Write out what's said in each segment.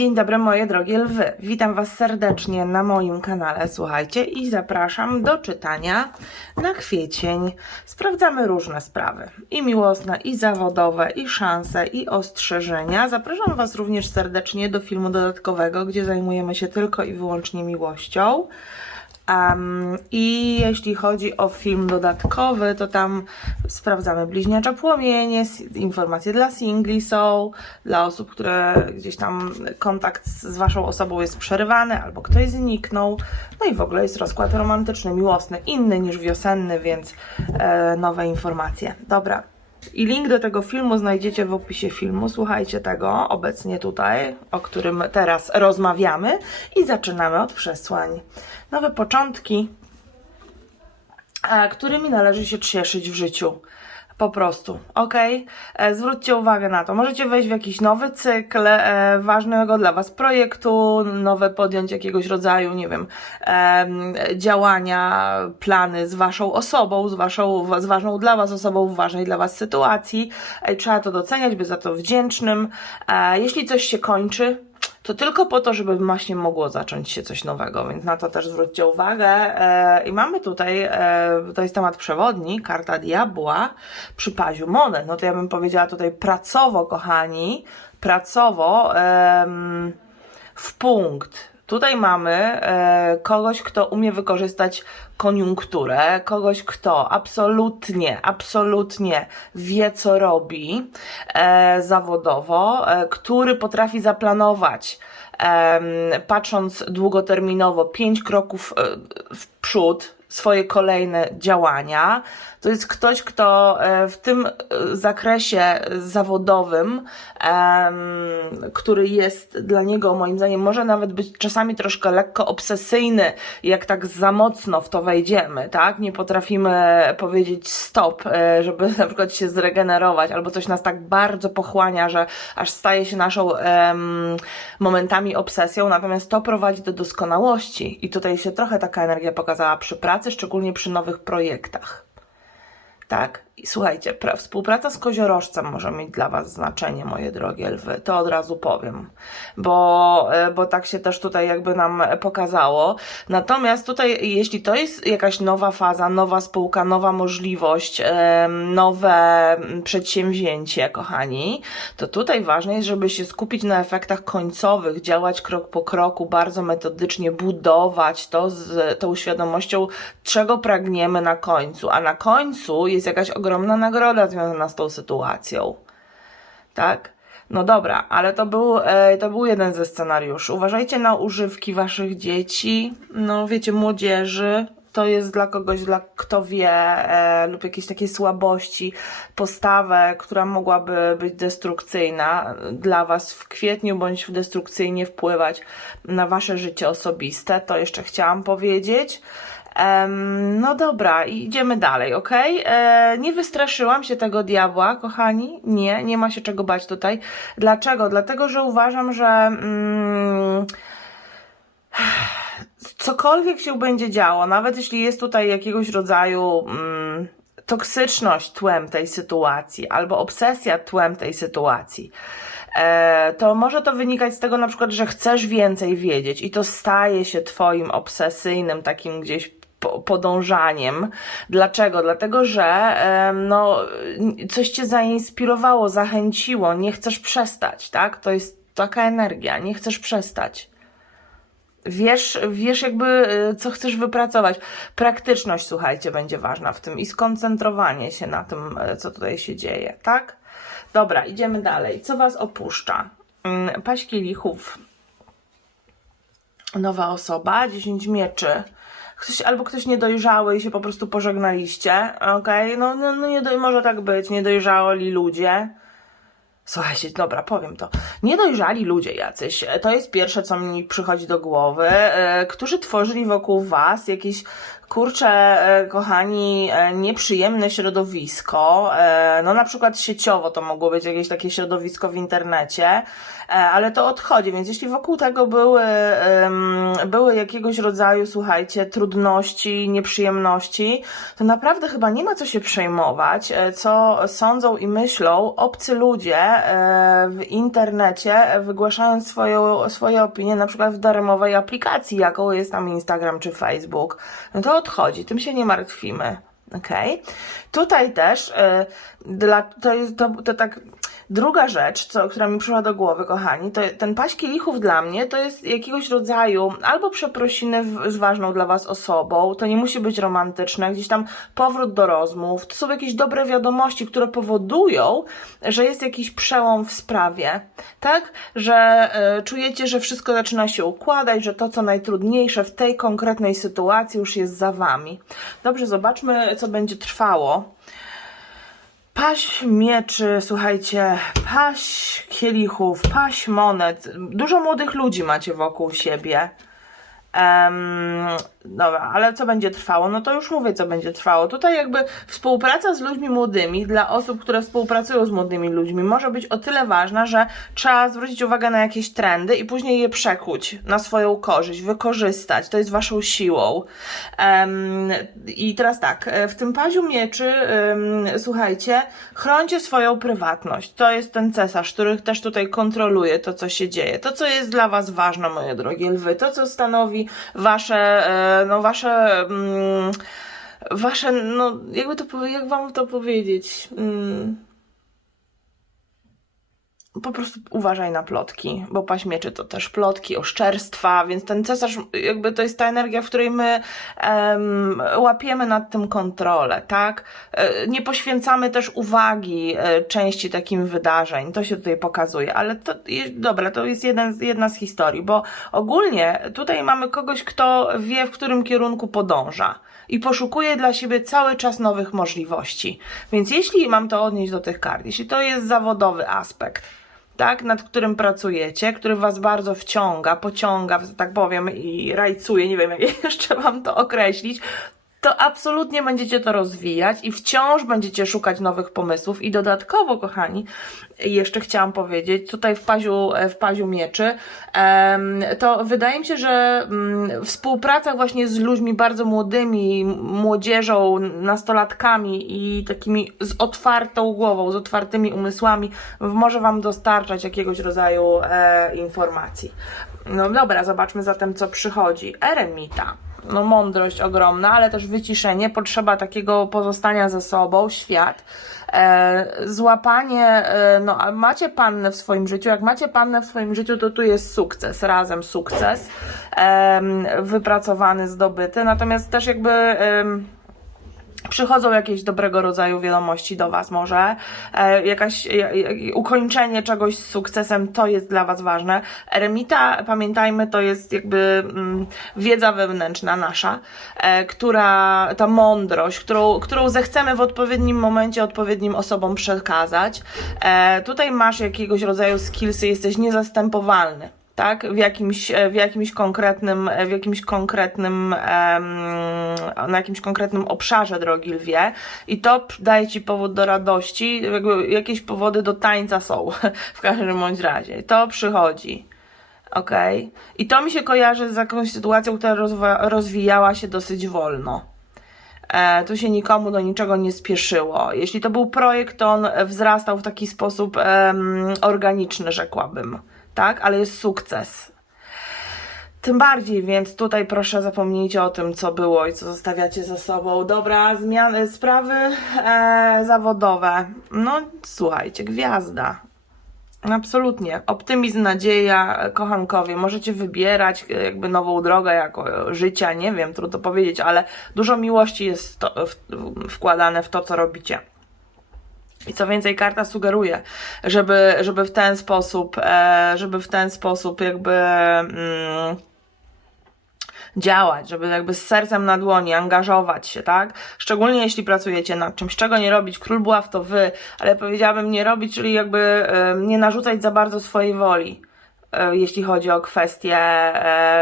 Dzień dobry moje drogie lwy. Witam Was serdecznie na moim kanale, słuchajcie, i zapraszam do czytania na kwiecień. Sprawdzamy różne sprawy, i miłosne, i zawodowe, i szanse, i ostrzeżenia. Zapraszam Was również serdecznie do filmu dodatkowego, gdzie zajmujemy się tylko i wyłącznie miłością. Um, I jeśli chodzi o film dodatkowy, to tam sprawdzamy bliźniacza płomienie, informacje dla singli są, dla osób, które gdzieś tam kontakt z z waszą osobą jest przerywany albo ktoś zniknął. No i w ogóle jest rozkład romantyczny, miłosny, inny niż wiosenny, więc e, nowe informacje. Dobra. I link do tego filmu znajdziecie w opisie filmu. Słuchajcie tego obecnie tutaj, o którym teraz rozmawiamy i zaczynamy od przesłań. Nowe początki, którymi należy się cieszyć w życiu. Po prostu, ok? E, Zwróćcie uwagę na to. Możecie wejść w jakiś nowy cykl e, ważnego dla Was projektu, nowe podjąć jakiegoś rodzaju, nie wiem, em, działania, plany z Waszą osobą, z, waszą, z ważną dla Was osobą, w ważnej dla Was sytuacji. E, Trzeba to doceniać, być za to wdzięcznym. E, Jeśli coś się kończy, to tylko po to, żeby właśnie mogło zacząć się coś nowego, więc na to też zwróćcie uwagę. E, I mamy tutaj, e, to jest temat przewodni, karta diabła przy paziu monet. No to ja bym powiedziała tutaj pracowo, kochani, pracowo w punkt. Tutaj mamy e, kogoś, kto umie wykorzystać koniunkturę, kogoś, kto absolutnie, absolutnie wie, co robi e, zawodowo, e, który potrafi zaplanować, patrząc długoterminowo, pięć kroków e, w przód, swoje kolejne działania. To jest ktoś, kto e, w tym e, zakresie zawodowym, który jest dla niego, moim zdaniem, może nawet być czasami troszkę lekko obsesyjny, jak tak za mocno w to wejdziemy, tak? Nie potrafimy powiedzieć stop, e, żeby na przykład się zregenerować, albo coś nas tak bardzo pochłania, że aż staje się naszą momentami obsesją, natomiast to prowadzi do doskonałości. I tutaj się trochę taka energia pokazała przy pracy, szczególnie przy nowych projektach. Tak, i słuchajcie, pra- współpraca z koziorożcem może mieć dla Was znaczenie, moje drogie lwy, to od razu powiem, bo, e, bo tak się też tutaj jakby nam pokazało. Natomiast tutaj, jeśli to jest jakaś nowa faza, nowa spółka, nowa możliwość, nowe mm, przedsięwzięcie, kochani, to tutaj ważne jest, żeby się skupić na efektach końcowych, działać krok po kroku, bardzo metodycznie budować to z tą świadomością, czego pragniemy na końcu. A na końcu jest jakaś ogromna nagroda związana z tą sytuacją. Tak? No dobra, ale to był, e, to był jeden ze scenariuszy. Uważajcie na używki waszych dzieci, no wiecie, młodzieży. To jest dla kogoś, dla kto wie, e, lub jakieś takie słabości, postawę, która mogłaby być destrukcyjna dla was w kwietniu, bądź destrukcyjnie wpływać na wasze życie osobiste. To jeszcze chciałam powiedzieć. No dobra, idziemy dalej, ok? E, nie wystraszyłam się tego diabła, kochani. Nie, nie ma się czego bać tutaj. Dlaczego? Dlatego, że uważam, że. Mm, cokolwiek się będzie działo, nawet jeśli jest tutaj jakiegoś rodzaju mm, toksyczność tłem tej sytuacji, albo obsesja tłem tej sytuacji, e, to może to wynikać z tego na przykład, że chcesz więcej wiedzieć i to staje się twoim obsesyjnym takim gdzieś podążaniem. Dlaczego? Dlatego, że no, coś cię zainspirowało, zachęciło, nie chcesz przestać, tak? To jest taka energia, nie chcesz przestać. Wiesz, wiesz jakby, y, co chcesz wypracować. Praktyczność, słuchajcie, będzie ważna w tym i skoncentrowanie się na tym, y, co tutaj się dzieje, tak? Dobra, idziemy dalej. Co Was opuszcza? Mm, Paść kielichów. Nowa osoba, 10 mieczy. Ktoś, albo ktoś niedojrzały i się po prostu pożegnaliście, okej? No, no, no nie, może tak być, niedojrzali ludzie. Słuchajcie, dobra, powiem to. Niedojrzali ludzie jacyś, to jest pierwsze, co mi przychodzi do głowy, e, którzy tworzyli wokół was jakieś kurczę, e, kochani, e, nieprzyjemne środowisko, e, no na przykład sieciowo to mogło być jakieś takie środowisko w internecie, ale to odchodzi, więc jeśli wokół tego były, były jakiegoś rodzaju, słuchajcie, trudności, nieprzyjemności, to naprawdę chyba nie ma co się przejmować, co sądzą i myślą obcy ludzie w internecie, wygłaszając swoją, swoje opinie na przykład w darmowej aplikacji, jaką jest tam Instagram czy Facebook. No to odchodzi, tym się nie martwimy. Okej. Tutaj też e, dla, to jest to, to tak druga rzecz, co, która mi przyszła do głowy, kochani, to ten paść kielichów dla mnie to jest jakiegoś rodzaju albo przeprosiny w, z ważną dla was osobą, to nie musi być romantyczne, gdzieś tam powrót do rozmów, to są jakieś dobre wiadomości, które powodują, że jest jakiś przełom w sprawie, tak? Że e, czujecie, że wszystko zaczyna się układać, że to, co najtrudniejsze w tej konkretnej sytuacji już jest za wami. Dobrze, zobaczmy, co będzie trwało. Paść mieczy, słuchajcie, paść kielichów, paść monet. Dużo młodych ludzi macie wokół siebie. Em, dobra, ale co będzie trwało? No to już mówię, co będzie trwało. Tutaj jakby współpraca z ludźmi młodymi dla osób, które współpracują z młodymi ludźmi może być o tyle ważna, że trzeba zwrócić uwagę na jakieś trendy i później je przekuć na swoją korzyść, wykorzystać. To jest waszą siłą. Em, I teraz tak, e, w tym paziu mieczy, em, słuchajcie, chroncie swoją prywatność. To jest ten cesarz, który też tutaj kontroluje to, co się dzieje. To, co jest dla was ważne, moje drogie lwy. To, co stanowi wasze, e, no wasze, mm, wasze, no jakby to, jak wam to powiedzieć, mm, po prostu uważaj na plotki, bo paść mieczy to też plotki, oszczerstwa, więc ten cesarz jakby to jest ta energia, w której my em, łapiemy nad tym kontrolę, tak? E, Nie poświęcamy też uwagi e, części takim wydarzeń, to się tutaj pokazuje, ale to jest, dobra, to jest jeden, jedna z historii, bo ogólnie tutaj mamy kogoś, kto wie, w którym kierunku podąża i poszukuje dla siebie cały czas nowych możliwości. Więc jeśli mam to odnieść do tych kart, jeśli to jest zawodowy aspekt, tak, nad którym pracujecie, który was bardzo wciąga, pociąga, tak powiem, i rajcuje, nie wiem, jak jeszcze wam to określić, to absolutnie będziecie to rozwijać i wciąż będziecie szukać nowych pomysłów. I dodatkowo, kochani, jeszcze chciałam powiedzieć, tutaj w paziu, w paziu mieczy, to wydaje mi się, że mm, współpraca właśnie z ludźmi bardzo młodymi, młodzieżą, nastolatkami i takimi z otwartą głową, z otwartymi umysłami, może Wam dostarczać jakiegoś rodzaju e, informacji. No dobra, zobaczmy zatem, co przychodzi. Eremita no mądrość ogromna, ale też wyciszenie, potrzeba takiego pozostania ze sobą, świat, e, złapanie, e, no a macie pannę w swoim życiu, jak macie pannę w swoim życiu, to tu jest sukces, razem sukces, em, wypracowany, zdobyty, natomiast też jakby... em, przychodzą jakieś dobrego rodzaju wiadomości do Was może, e, jakaś e, e, ukończenie czegoś z sukcesem, to jest dla Was ważne. Eremita, pamiętajmy, to jest jakby mm, wiedza wewnętrzna nasza, e, która, ta mądrość, którą, którą zechcemy w odpowiednim momencie odpowiednim osobom przekazać. E, tutaj masz jakiegoś rodzaju skillsy, jesteś niezastępowalny tak, w jakimś, e, w jakimś konkretnym, e, w jakimś konkretnym, na jakimś konkretnym obszarze, drogi lwie, i to daje ci powód do radości, jakby jakieś powody do tańca są, w każdym bądź razie. To przychodzi. Okej. I to mi się kojarzy z jakąś sytuacją, która rozwijała się dosyć wolno. E, tu się nikomu do niczego nie spieszyło. Jeśli to był projekt, to on wzrastał w taki sposób em, organiczny, rzekłabym. Tak, ale jest sukces. Tym bardziej, więc tutaj proszę zapomnijcie o tym, co było i co zostawiacie za sobą. Dobra, zmiany, sprawy e, zawodowe. No, słuchajcie, gwiazda. Absolutnie. Optymizm, nadzieja, kochankowie. Możecie wybierać e, jakby nową drogę jako życia, nie wiem, trudno powiedzieć, ale dużo miłości jest to, w, wkładane w to, co robicie. I co więcej, karta sugeruje, żeby, żeby w ten sposób, e, żeby w ten sposób jakby mm, działać, żeby jakby z sercem na dłoni angażować się, tak? Szczególnie jeśli pracujecie nad czymś, czego nie robić. Król buław to wy, ale powiedziałabym nie robić, czyli jakby e, nie narzucać za bardzo swojej woli, e, jeśli chodzi o kwestie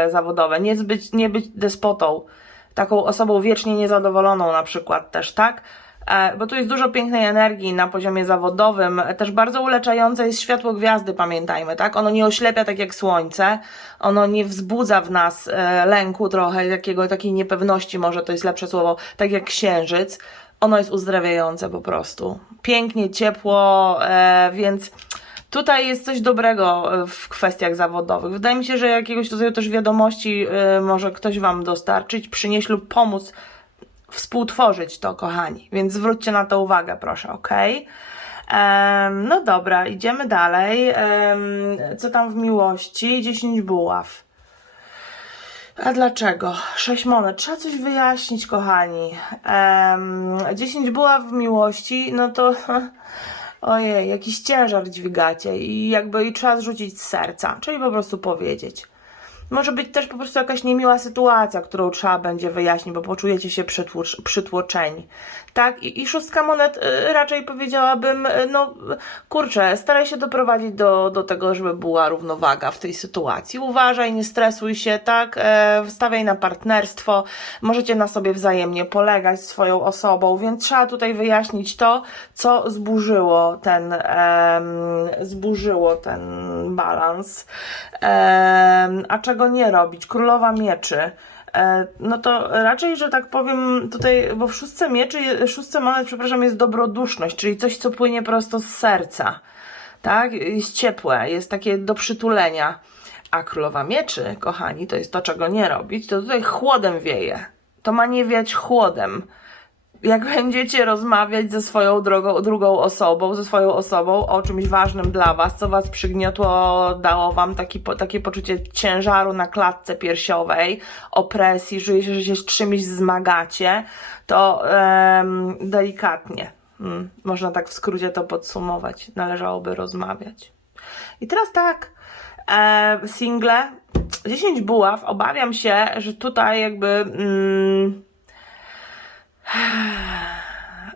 zawodowe. Nie, zbyć, nie być despotą taką osobą wiecznie niezadowoloną na przykład też, tak? E, Bo tu jest dużo pięknej energii na poziomie zawodowym, też bardzo uleczające jest światło gwiazdy, pamiętajmy, tak? Ono nie oślepia tak jak słońce, ono nie wzbudza w nas e, lęku trochę, jakiego, takiej niepewności, może to jest lepsze słowo, tak jak księżyc. Ono jest uzdrawiające po prostu. Pięknie, ciepło, e, więc tutaj jest coś dobrego w kwestiach zawodowych. Wydaje mi się, że jakiegoś rodzaju też wiadomości może ktoś Wam dostarczyć, przynieść lub pomóc współtworzyć to, kochani. Więc zwróćcie na to uwagę, proszę, ok? Em, no dobra, idziemy dalej. Em, co tam w miłości? 10 buław. A dlaczego? 6 monet. Trzeba coś wyjaśnić, kochani. Em, 10 buław w miłości, no to ojej, jakiś ciężar dźwigacie i jakby i trzeba zrzucić z serca, czyli po prostu powiedzieć. Może być też po prostu jakaś niemiła sytuacja, którą trzeba będzie wyjaśnić, bo poczujecie się przytłoczeni. Tak? I, I szóstka monet y, raczej powiedziałabym, y, no kurczę, staraj się doprowadzić do, do tego, żeby była równowaga w tej sytuacji. Uważaj, nie stresuj się, tak? E, wstawiaj na partnerstwo, możecie na sobie wzajemnie polegać swoją osobą, więc trzeba tutaj wyjaśnić to, co zburzyło ten, em, zburzyło ten balans. Em, a czego nie robić? Królowa mieczy. E, No to raczej, że tak powiem, tutaj, bo w szóstce mieczy, szóstce monet, przepraszam, jest dobroduszność, czyli coś, co płynie prosto z serca. Tak? Jest ciepłe, jest takie do przytulenia. A królowa mieczy, kochani, to jest to, czego nie robić, to tutaj chłodem wieje. To ma nie wiać chłodem jak będziecie rozmawiać ze swoją drogą, drugą osobą, ze swoją osobą o czymś ważnym dla was, co was przygniotło, dało wam taki, po- takie poczucie ciężaru na klatce piersiowej, opresji, że, że się z czymś zmagacie, to delikatnie, mm, można tak w skrócie to podsumować, należałoby rozmawiać. I teraz tak, e, single, 10 buław, obawiam się, że tutaj jakby... Mm,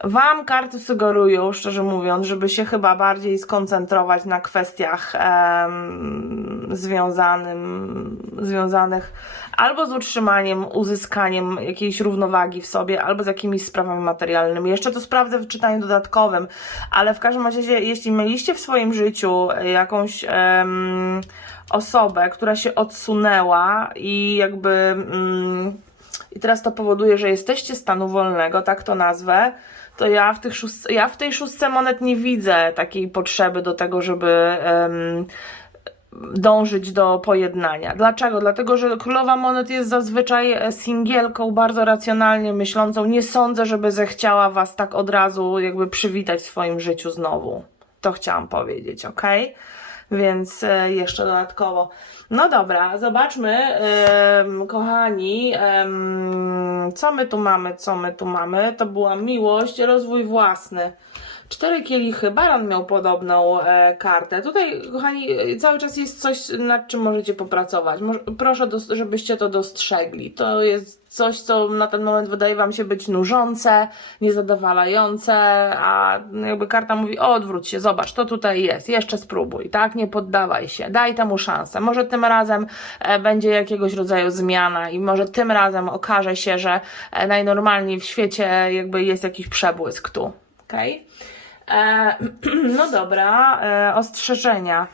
Wam karty sugerują, szczerze mówiąc, żeby się chyba bardziej skoncentrować na kwestiach em, związanym, związanych albo z utrzymaniem, uzyskaniem jakiejś równowagi w sobie, albo z jakimiś sprawami materialnymi. Jeszcze to sprawdzę w czytaniu dodatkowym, ale w każdym razie, jeśli mieliście w swoim życiu jakąś em, osobę, która się odsunęła i jakby. Mm, i teraz to powoduje, że jesteście stanu wolnego, tak to nazwę, to ja w, tych ja w tej szóstce monet nie widzę takiej potrzeby do tego, żeby em, dążyć do pojednania. Dlaczego? Dlatego, że królowa monet jest zazwyczaj e, singielką, bardzo racjonalnie myślącą. Nie sądzę, żeby zechciała was tak od razu jakby przywitać w swoim życiu znowu. To chciałam powiedzieć, ok? Więc e, jeszcze dodatkowo. No dobra, zobaczmy, kochani, co my tu mamy, co my tu mamy. To była miłość, rozwój własny. Cztery kielichy, Baran miał podobną e, kartę. Tutaj, kochani, cały czas jest coś, nad czym możecie popracować. Moż, proszę, żebyście to dostrzegli. To jest coś, co na ten moment wydaje Wam się być nużące, niezadowalające, a jakby karta mówi, o, odwróć się, zobacz, to tutaj jest, jeszcze spróbuj, tak? Nie poddawaj się, daj temu szansę. Może tym razem e, będzie jakiegoś rodzaju zmiana i może tym razem okaże się, że e, najnormalniej w świecie jakby jest jakiś przebłysk tu, okej? E, no dobra, ostrzeżenia.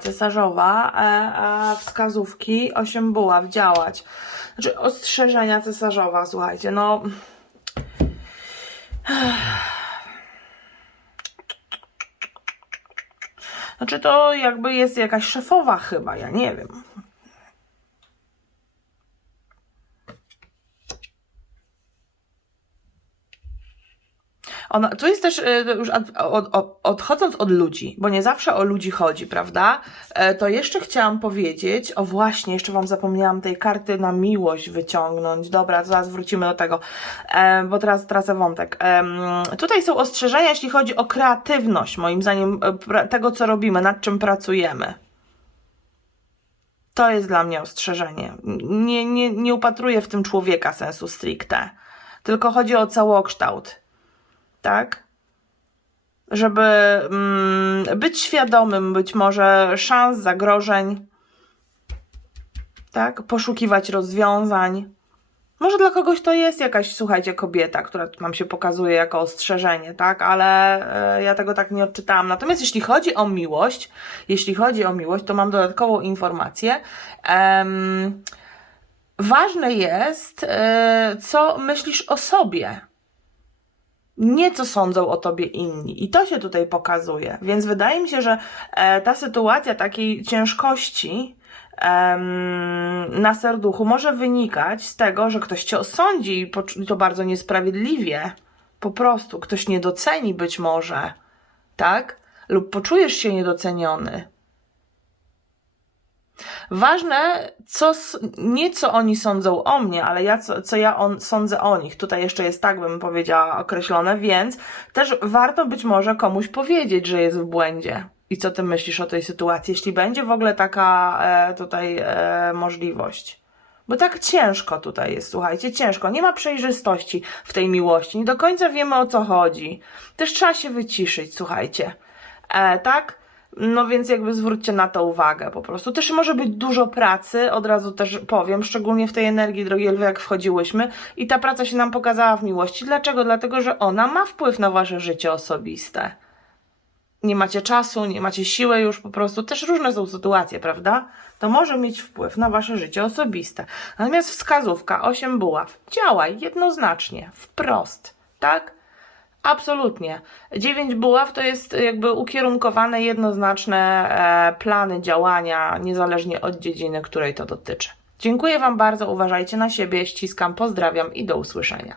Cesarzowa, a wskazówki 8 buław działać. Znaczy ostrzeżenia cesarzowa, słuchajcie, no. Znaczy to jakby jest jakaś szefowa chyba, ja nie wiem. Ona, tu jest też, e, już od, od, od, odchodząc od ludzi, bo nie zawsze o ludzi chodzi, prawda? E, To jeszcze chciałam powiedzieć, o właśnie, jeszcze Wam zapomniałam tej karty na miłość wyciągnąć. Dobra, zaraz wrócimy do tego, e, bo teraz tracę wątek. Tutaj są ostrzeżenia, jeśli chodzi o kreatywność, moim zdaniem, tego, co robimy, nad czym pracujemy. To jest dla mnie ostrzeżenie. Nie, nie, nie upatruję w tym człowieka sensu stricte, tylko chodzi o całokształt tak? Żeby mm, być świadomym być może szans, zagrożeń, tak? Poszukiwać rozwiązań. Może dla kogoś to jest jakaś, słuchajcie, kobieta, która nam się pokazuje jako ostrzeżenie, tak? Ale e, ja tego tak nie odczytałam. Natomiast jeśli chodzi o miłość, jeśli chodzi o miłość, to mam dodatkową informację. Em, ważne jest, e, co myślisz o sobie. Nie co sądzą o tobie inni. I to się tutaj pokazuje. Więc wydaje mi się, że e, ta sytuacja takiej ciężkości em, na serduchu może wynikać z tego, że ktoś cię osądzi i to bardzo niesprawiedliwie. Po prostu ktoś nie doceni być może, tak? Lub poczujesz się niedoceniony. Ważne, co, nie co oni sądzą o mnie, ale ja, co, co ja on, sądzę o nich. Tutaj jeszcze jest tak, bym powiedziała, określone, więc też warto być może komuś powiedzieć, że jest w błędzie. I co ty myślisz o tej sytuacji, jeśli będzie w ogóle taka e, tutaj e, możliwość? Bo tak ciężko tutaj jest, słuchajcie, ciężko. Nie ma przejrzystości w tej miłości. Nie do końca wiemy o co chodzi. Też trzeba się wyciszyć, słuchajcie. E, tak? No więc jakby zwróćcie na to uwagę po prostu. Też może być dużo pracy, od razu też powiem, szczególnie w tej energii, drogie lwy, jak wchodziłyśmy. I ta praca się nam pokazała w miłości. Dlaczego? Dlatego, że ona ma wpływ na wasze życie osobiste. Nie macie czasu, nie macie siły już po prostu. Też różne są sytuacje, prawda? To może mieć wpływ na wasze życie osobiste. Natomiast wskazówka 8 buław. Działaj jednoznacznie, wprost, tak? Absolutnie. Dziewięć buław to jest jakby ukierunkowane, jednoznaczne e, plany działania, niezależnie od dziedziny, której to dotyczy. Dziękuję Wam bardzo, uważajcie na siebie, ściskam, pozdrawiam i do usłyszenia.